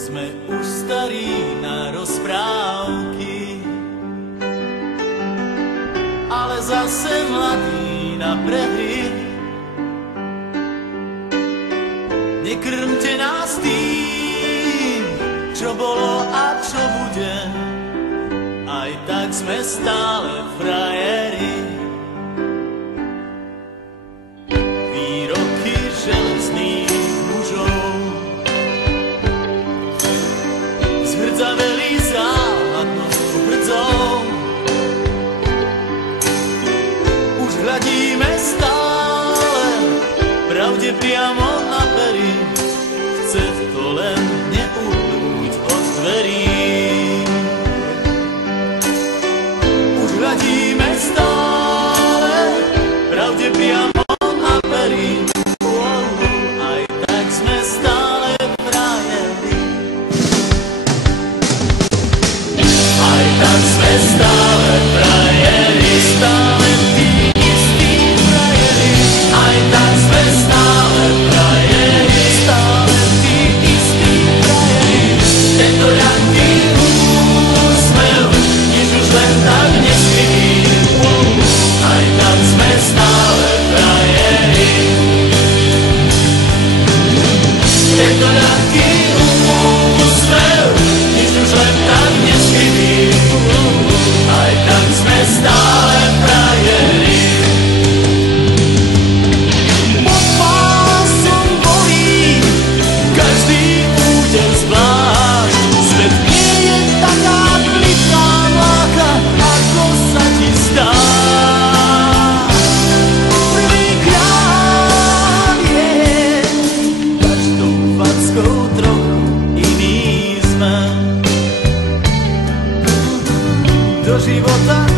Sme už starí na rozprávky, ale zase mladí na prehry. Nekrmte nás tým, čo bolo a čo bude, aj tak sme stále frajeri. Výroky železných mužov zhrdzaveli záhadnou brdzou. Už hľadíme stále pravde priamo na pery, chce to len neuhnúť od dverí. Už hľadíme stále pravde priamo na pery, aj tak sme stále frajeri. Aj tak sme stále frajeri, stále tí istí frajeri. Aj tak sme stále frajeri, stále tí istí frajeri. Tento ľahký úsmev, nič už len tak neskryví. Aj tak sme stále frajeri. Tento ľahký úsmev, nič už len tak neskryví. Aj tak sme stále frajeri. Pod pásom bolí každý úder zvlášť. Svet nie je taká klidná mláka, ako sa ti zdá. Prvýkrát je každou fackou trochu iný sme. Do života